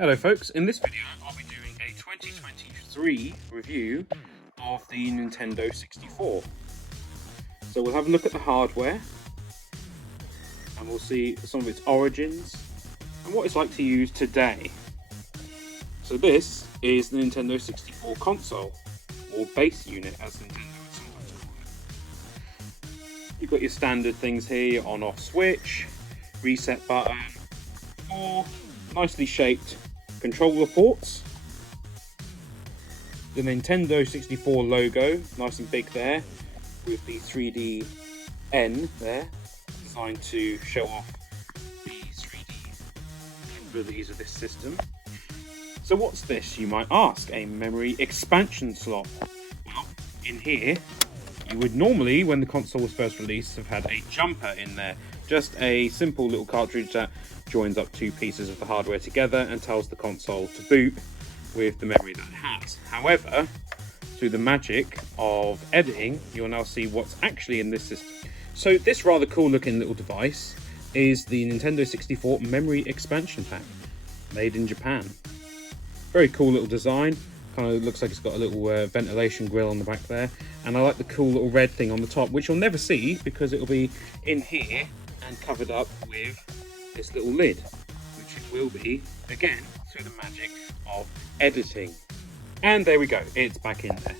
Hello folks, in this video I'll be doing a 2023 review of the Nintendo 64. So we'll have a look at the hardware and we'll see some of its origins and what it's like to use today. So this is the Nintendo 64 console, or base unit as Nintendo would sometimes call it. You've got your standard things here, on-off switch, reset button, 4 nicely shaped controller ports, the Nintendo 64 logo, nice and big there, with the 3D N there, designed to show off the 3D capabilities of this system. So what's this, you might ask? A memory expansion slot. Well, in here, you would normally, when the console was first released, have had a jumper in there. Just a simple little cartridge that joins up 2 pieces of the hardware together and tells the console to boot with the memory that it has. However, through the magic of editing, you'll now see what's actually in this system. So this rather cool looking little device is the Nintendo 64 Memory Expansion Pack, made in Japan. Very cool little design. Kind of looks like it's got a little ventilation grill on the back there, and I like the cool little red thing on the top, which you'll never see because it'll be in here and covered up with this little lid, which it will be again through the magic of editing. And there we go, it's back in there.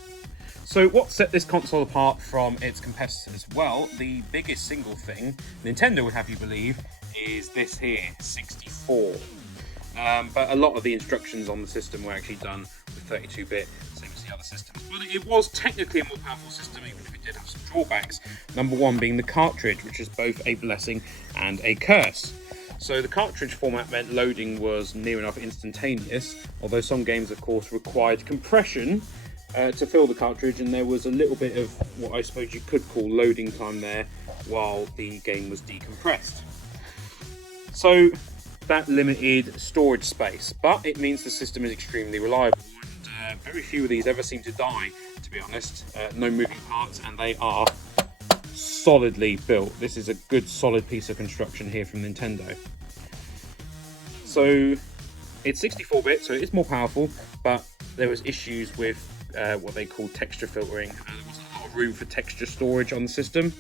So what set this console apart from its competitors? Well, the biggest single thing Nintendo would have you believe is this here, 64. But a lot of the instructions on the system were actually done with 32-bit, same as the other systems. But it was technically a more powerful system, even if it did have some drawbacks. Number one being the cartridge, which is both a blessing and a curse. So the cartridge format meant loading was near enough instantaneous, although some games, of course, required compression to fill the cartridge, and there was a little bit of what I suppose you could call loading time there while the game was decompressed. So that limited storage space, but it means the system is extremely reliable, and very few of these ever seem to die, to be honest. No moving parts, and they are solidly built. This is a good solid piece of construction here from Nintendo. So it's 64-bit, so it is more powerful, but there was issues with what they call texture filtering. There wasn't a lot of room for texture storage on the system.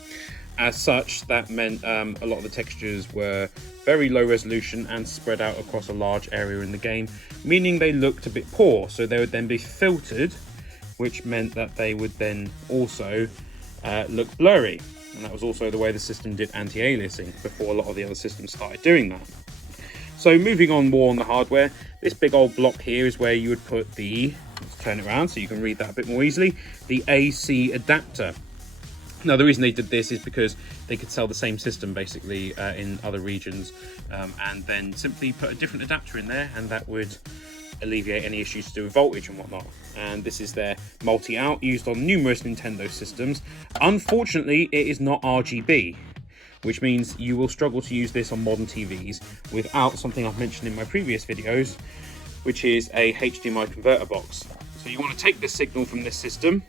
As such, that meant a lot of the textures were very low resolution and spread out across a large area in the game, meaning they looked a bit poor. So they would then be filtered, which meant that they would then also look blurry. And that was also the way the system did anti-aliasing before a lot of the other systems started doing that. So moving on more on the hardware, this big old block here is where you would put the, let's turn it around so you can read that a bit more easily, the AC adapter. Now the reason they did this is because they could sell the same system basically in other regions, and then simply put a different adapter in there, and that would alleviate any issues to do with voltage and whatnot. And this is their multi-out, used on numerous Nintendo systems. Unfortunately, it is not RGB, which means you will struggle to use this on modern TVs without something I've mentioned in my previous videos, which is a HDMI converter box. So you want to take the signal from this system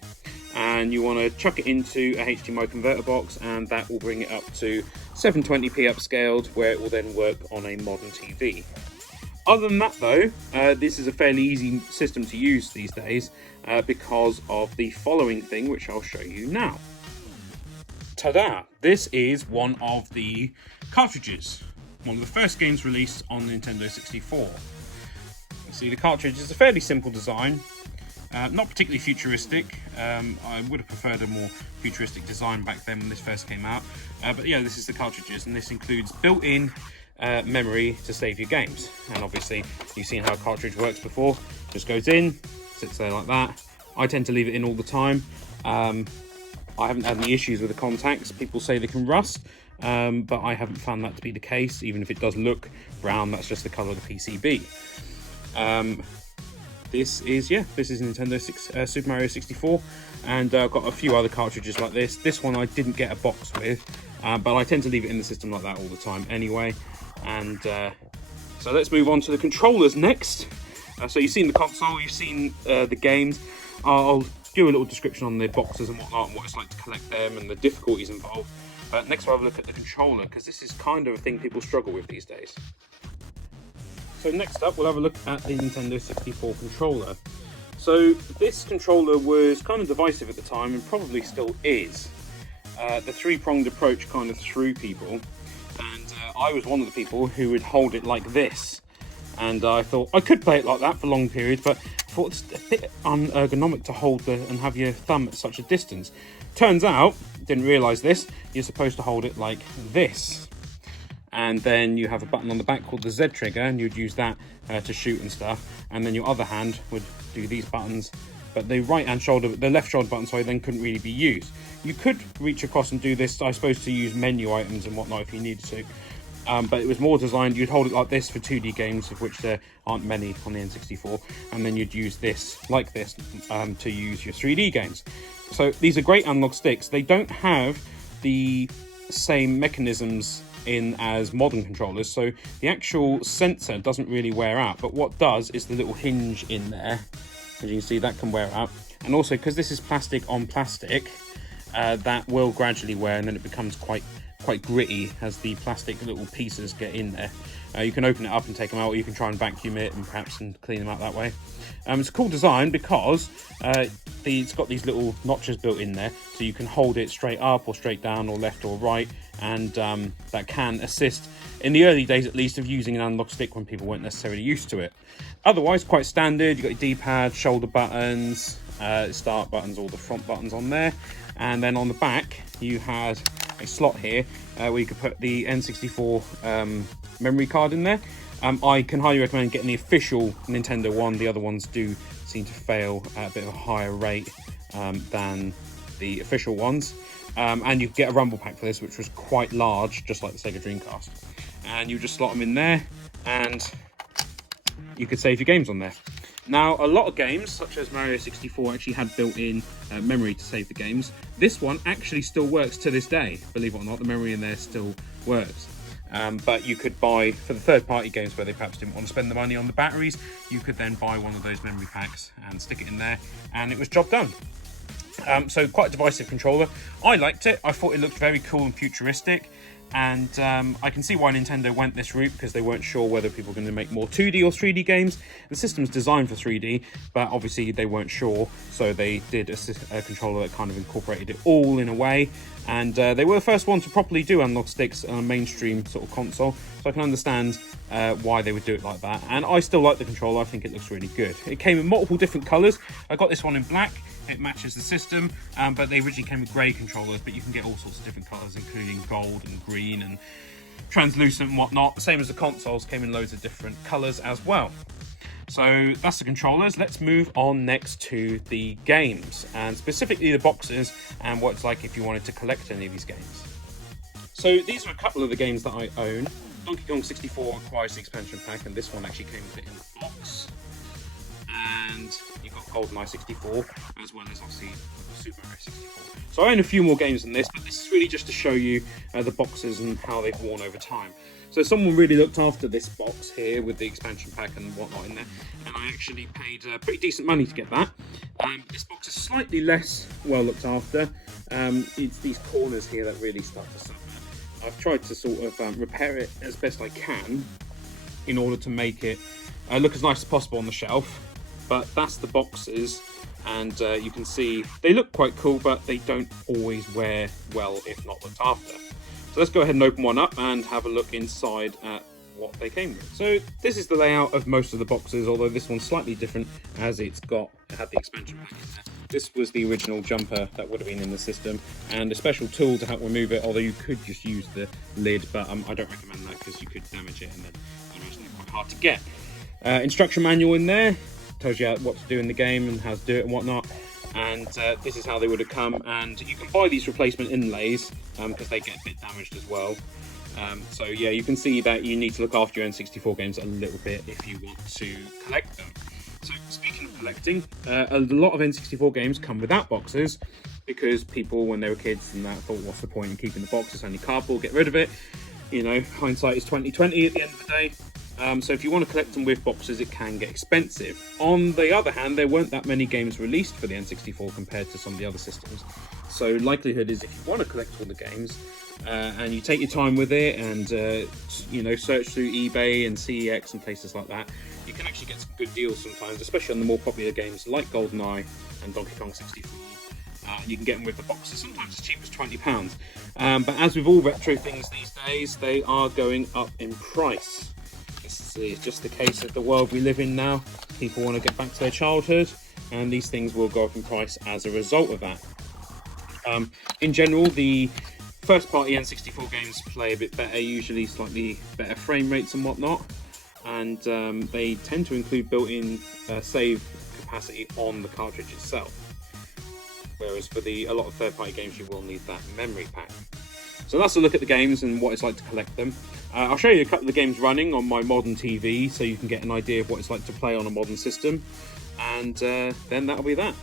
and you want to chuck it into a HDMI converter box, and that will bring it up to 720p upscaled, where it will then work on a modern TV. Other than that though, this is a fairly easy system to use these days because of the following thing, which I'll show you now. Ta-da! This is one of the cartridges, one of the first games released on the Nintendo 64. You see the cartridge is a fairly simple design, not particularly futuristic. I would have preferred a more futuristic design back then when this first came out, but yeah, this is the cartridges, and this includes built-in memory to save your games. And obviously you've seen how a cartridge works before, just goes in, sits there like that. I tend to leave it in all the time. I haven't had any issues with the contacts. People say they can rust, but I haven't found that to be the case. Even if it does look brown, that's just the color of the PCB. This is Nintendo Super Mario 64, and I've got a few other cartridges like this. This one I didn't get a box with, but I tend to leave it in the system like that all the time anyway. And so let's move on to the controllers next. So you've seen the console, you've seen the games. I'll do a little description on the boxes and whatnot, and what it's like to collect them and the difficulties involved. But next we'll have a look at the controller, because this is kind of a thing people struggle with these days. So next up, we'll have a look at the Nintendo 64 controller. So this controller was kind of divisive at the time, and probably still is. The three-pronged approach kind of threw people, and I was one of the people who would hold it like this. And I thought I could play it like that for long periods, but I thought it's a bit unergonomic to hold and have your thumb at such a distance. Turns out, didn't realise this, you're supposed to hold it like this. And then you have a button on the back called the Z trigger, and you'd use that to shoot and stuff. And then your other hand would do these buttons, but the left shoulder button, sorry, then couldn't really be used. You could reach across and do this, I suppose, to use menu items and whatnot if you needed to. But it was more designed, you'd hold it like this for 2D games, of which there aren't many on the N64, and then you'd use this, like this, to use your 3D games. So these are great analog sticks. They don't have the same mechanisms in as modern controllers, so the actual sensor doesn't really wear out, but what does is the little hinge in there, as you can see, that can wear out. And also, because this is plastic on plastic, that will gradually wear, and then it becomes quite gritty as the plastic little pieces get in there. You can open it up and take them out, or you can try and vacuum it and perhaps clean them out that way. It's a cool design because it's got these little notches built in there, so you can hold it straight up or straight down or left or right, and that can assist, in the early days at least, of using an analog stick when people weren't necessarily used to it. Otherwise, quite standard. You've got your D-pad, shoulder buttons, start buttons, all the front buttons on there, and then on the back you had a slot here where you could put the N64 memory card in there. I can highly recommend getting the official Nintendo one. The other ones do seem to fail at a bit of a higher rate than the official ones. And you could get a rumble pack for this, which was quite large, just like the Sega Dreamcast. And you just slot them in there, and you could save your games on there. Now, a lot of games, such as Mario 64, actually had built-in memory to save the games. This one actually still works to this day. Believe it or not, the memory in there still works. But you could buy, for the third-party games where they perhaps didn't want to spend the money on the batteries, you could then buy one of those memory packs and stick it in there, and it was job done. So quite a divisive controller. I liked it. I thought it looked very cool and futuristic. And I can see why Nintendo went this route, because they weren't sure whether people were going to make more 2D or 3D games. The system's designed for 3D, but obviously they weren't sure, so they did a controller that kind of incorporated it all in a way. And they were the first one to properly do analog sticks on a mainstream sort of console, so I can understand why they would do it like that. And I still like the controller. I think it looks really good. It came in multiple different colours. I got this one in black. It matches the system, but they originally came with grey controllers, but you can get all sorts of different colours, including gold and green and translucent and whatnot. The same as the consoles, came in loads of different colours as well. So that's the controllers. Let's move on next to the games, and specifically the boxes and what it's like if you wanted to collect any of these games. So these are a couple of the games that I own. Donkey Kong 64 requires the expansion pack, and this one actually came with it in the box. And you've got GoldenEye 64, as well as obviously Super Mario 64. So I own a few more games than this, but this is really just to show you the boxes and how they've worn over time. So someone really looked after this box here with the expansion pack and whatnot in there, and I actually paid pretty decent money to get that. This box is slightly less well looked after. It's these corners here that really start to suffer. I've tried to sort of repair it as best I can in order to make it look as nice as possible on the shelf. But that's the boxes, and you can see they look quite cool, but they don't always wear well if not looked after. So let's go ahead and open one up and have a look inside at what they came with. So this is the layout of most of the boxes, although this one's slightly different as it had the expansion pack in there. This was the original jumper that would have been in the system, and a special tool to help remove it, although you could just use the lid, but I don't recommend that because you could damage it, and then I imagine it's quite hard to get. Instruction manual in there. Tells you what to do in the game and how to do it and whatnot, and this is how they would have come. And you can buy these replacement inlays because they get a bit damaged as well. So yeah, you can see that you need to look after your N64 games a little bit if you want to collect them. So speaking of collecting, a lot of N64 games come without boxes, because people, when they were kids and that, thought, what's the point in keeping the box? It's only cardboard, get rid of it. You know, hindsight is 20/20 at the end of the day. So if you want to collect them with boxes, it can get expensive. On the other hand, there weren't that many games released for the N64 compared to some of the other systems. So likelihood is, if you want to collect all the games, and you take your time with it, and you know, search through eBay and CEX and places like that, you can actually get some good deals sometimes, especially on the more popular games like GoldenEye and Donkey Kong 64. You can get them with the boxes, sometimes as cheap as £20. But as with all retro things these days, they are going up in price. It's just the case of the world we live in now. People want to get back to their childhood, and these things will go up in price as a result of that. In general, the first party N64 games play a bit better, usually slightly better frame rates and whatnot, and they tend to include built-in save capacity on the cartridge itself. Whereas for a lot of third-party games, you will need that memory pack. So that's a look at the games and what it's like to collect them. I'll show you a couple of the games running on my modern TV, so you can get an idea of what it's like to play on a modern system. And then that'll be that.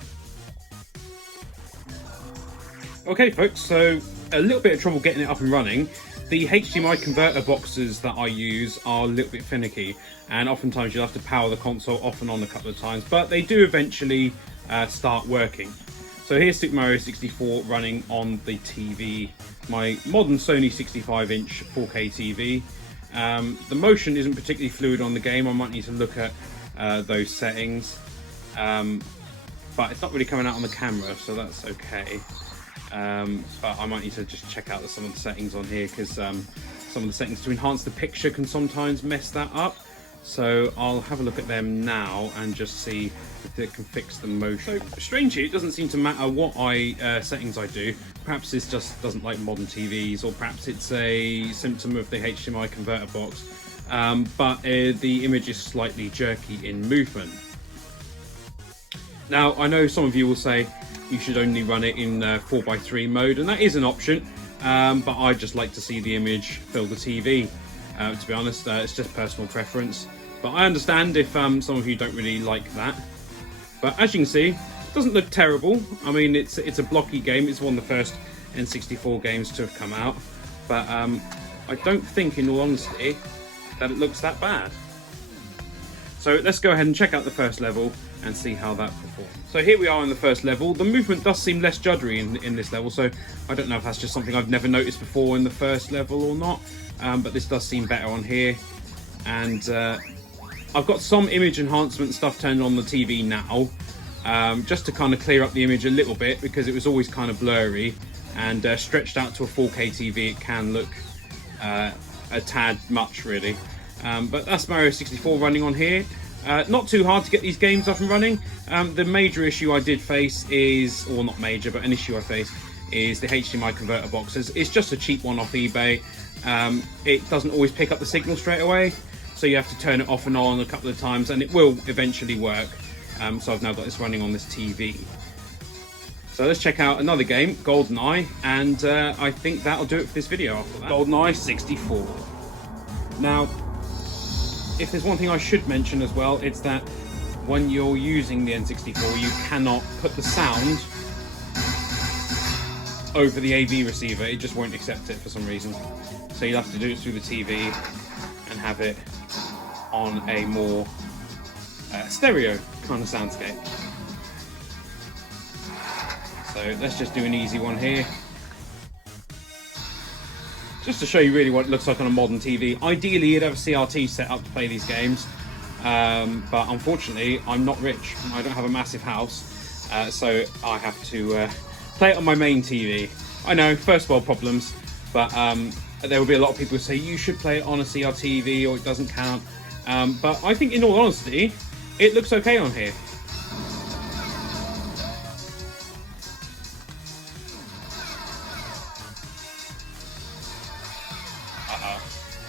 Okay, folks, so a little bit of trouble getting it up and running. The HDMI converter boxes that I use are a little bit finicky, and oftentimes you'll have to power the console off and on a couple of times, but they do eventually start working. So here's Super Mario 64 running on the TV, my modern Sony 65-inch 4K TV. The motion isn't particularly fluid on the game. I might need to look at those settings, but it's not really coming out on the camera, so that's okay. But I might need to just check out some of the settings on here, because some of the settings to enhance the picture can sometimes mess that up. So I'll have a look at them now and just see if it can fix the motion. So strangely, it doesn't seem to matter what settings I do. Perhaps this just doesn't like modern TVs, or perhaps it's a symptom of the HDMI converter box. But the image is slightly jerky in movement. Now, I know some of you will say you should only run it in 4:3 mode, and that is an option, but I just like to see the image fill the TV. To be honest, it's just personal preference, but I understand if some of you don't really like that. But as you can see, it doesn't look terrible. I mean, it's a blocky game. It's one of the first N64 games to have come out, but I don't think, in all honesty, that it looks that bad. So let's go ahead and check out the first level and see how that performs. So here we are in the first level. The movement does seem less juddery in this level, so I don't know if that's just something I've never noticed before in the first level or not, but this does seem better on here. And I've got some image enhancement stuff turned on the TV now, just to kind of clear up the image a little bit, because it was always kind of blurry, and stretched out to a 4K TV it can look a tad much, really. But that's Mario 64 running on here. Not too hard to get these games up and running. The major issue I did face is, or not major, but an issue I faced is the HDMI converter boxes. It's just a cheap one off eBay. It doesn't always pick up the signal straight away, so you have to turn it off and on a couple of times, and it will eventually work. So I've now got this running on this TV. So let's check out another game, GoldenEye, and I think that'll do it for this video after that. GoldenEye 64. Now, if there's one thing I should mention as well, it's that when you're using the N64, you cannot put the sound over the AV receiver. It just won't accept it for some reason. So you'll have to do it through the TV and have it on a more stereo kind of soundscape. So let's just do an easy one here, just to show you really what it looks like on a modern TV. Ideally, you'd have a CRT set up to play these games, but unfortunately, I'm not rich. I don't have a massive house, so I have to play it on my main TV. I know, first world problems, but there will be a lot of people who say you should play it on a CRTV or it doesn't count. But I think, in all honesty, it looks okay on here.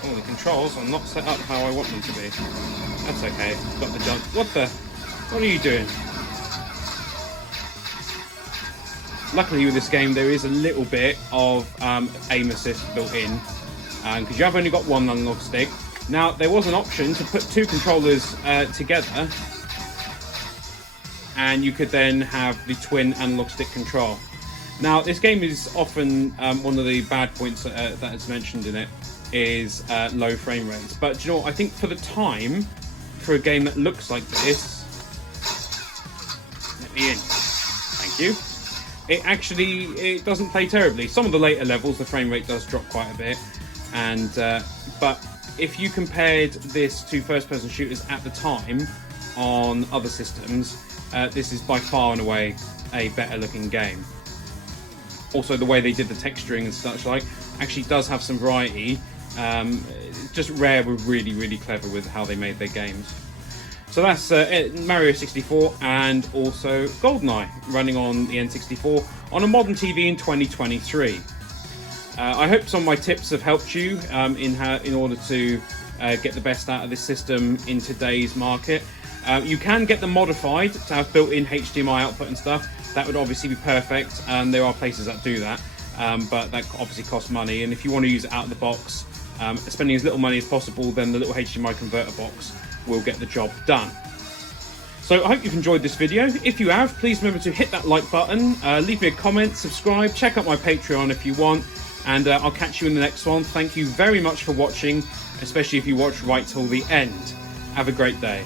Oh, the controls are not set up how I want them to be. That's okay. Got the jump. What are you doing? Luckily with this game there is a little bit of aim assist built in, because you have only got one analog stick. Now there was an option to put two controllers together, and you could then have the twin analog stick control. Now this game is often, one of the bad points that is mentioned in it is low frame rates, but do you know what, I think for the time, for a game that looks like this, let me in, thank you. it doesn't play terribly. Some of the later levels, the frame rate does drop quite a bit, and but if you compared this to first-person shooters at the time on other systems, this is by far and away a better-looking game. Also, the way they did the texturing and such like actually does have some variety. Just Rare were really, really clever with how they made their games. So that's Mario 64 and also GoldenEye running on the N64 on a modern TV in 2023. I hope some of my tips have helped you in order to get the best out of this system in today's market. You can get them modified to have built-in HDMI output and stuff. That would obviously be perfect, and there are places that do that, but that obviously costs money. And if you want to use it out of the box, spending as little money as possible, then the little HDMI converter box will get the job done. So I hope you've enjoyed this video. If you have, please remember to hit that like button, leave me a comment, subscribe, check out my Patreon if you want, and I'll catch you in the next one. Thank you very much for watching, especially if you watch right till the end. Have a great day.